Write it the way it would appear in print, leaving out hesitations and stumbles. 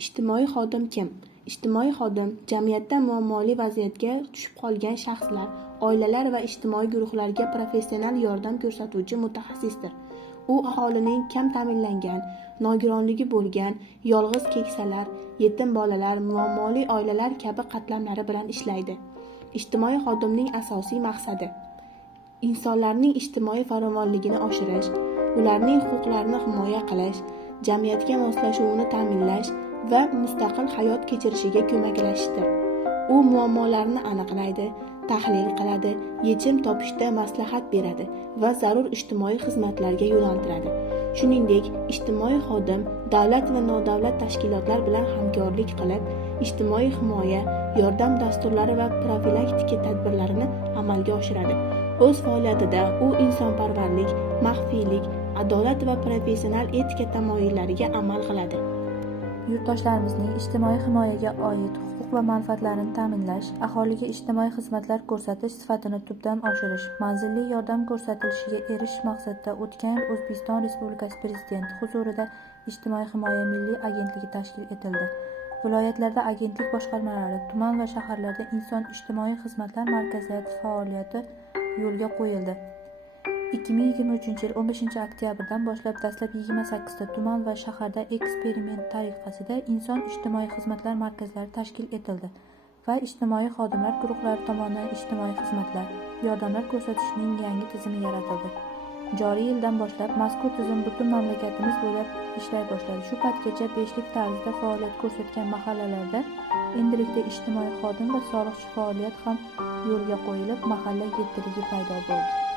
Ijtimoiy xodim kim? Ijtimoiy xodim jamiyatda muammoli vaziyatga tushib qolgan shaxslar, oilalar va ijtimoiy guruhlarga professional yordam ko'rsatuvchi mutaxassisdir. U aholining kam ta'minlangan, nogironligi bo'lgan, yolg'iz keksalar, yetim bolalar, muammoli oilalar kabi qatlamlari bilan ishlaydi. Ijtimoiy xodimning asosiy maqsadi: insonlarning ijtimoiy farovonligini oshirish, ularning huquqlarini himoya qilish, jamiyatga moslashuvini ta'minlash va mustaqil hayot kechirishiga ko'maklashishdir. U muammolarni aniqlaydi, tahlil qiladi, yechim topishda maslahat beradi va zarur ijtimoiy xizmatlarga yo'naltiradi. Shuningdek, ijtimoiy xodim davlat va nodavlat tashkilotlar bilan hamkorlik qilib, ijtimoiy himoya, yordam dasturlari va profilaktika tadbirlarini amalga oshiradi. O'z faoliyatida u insonparvarlik, maxfiylik, adolat va professional etika tamoyillariga amal qiladi. Yurtdoshlarimizning ijtimoiy himoyaga oid huquq va manfaatlarini ta'minlash, aholiga ijtimoiy xizmatlar ko'rsatish sifatini tubdan oshirish, manzilli yordam ko'rsatilishiga erishish maqsadida o'tgan yil O'zbekiston Respublikasi Prezidenti huzurida Ijtimoiy himoya milliy agentligi tashkil etildi. Viloyatlarda agentlik boshqarmalari, tuman va shaharlarda inson ijtimoiy xizmatlar markazlari faoliyati yo'lga qo'yildi. 2023 yil 15 oktyabrdan boshlab dastlab 28 ta tuman va shaharda eksperiment tariqasida inson ijtimoiy xizmatlar markazlari tashkil etildi va ijtimoiy xodimlar guruhlari tomonidan ijtimoiy xizmatlar, yordamlar ko'rsatishning yangi tizimi yaratildi. Joriy yildan boshlab mazkur tizim butun mamlakatimiz bo'ylab ishlay boshladi. Shu paytgacha 5lik tarzda faoliyat ko'rsatgan mahallalarda endilikda ijtimoiy xodim va soliqchi faoliyat ham yo'lga qo'yilib, mahalla yettiligi paydo bo'ldi.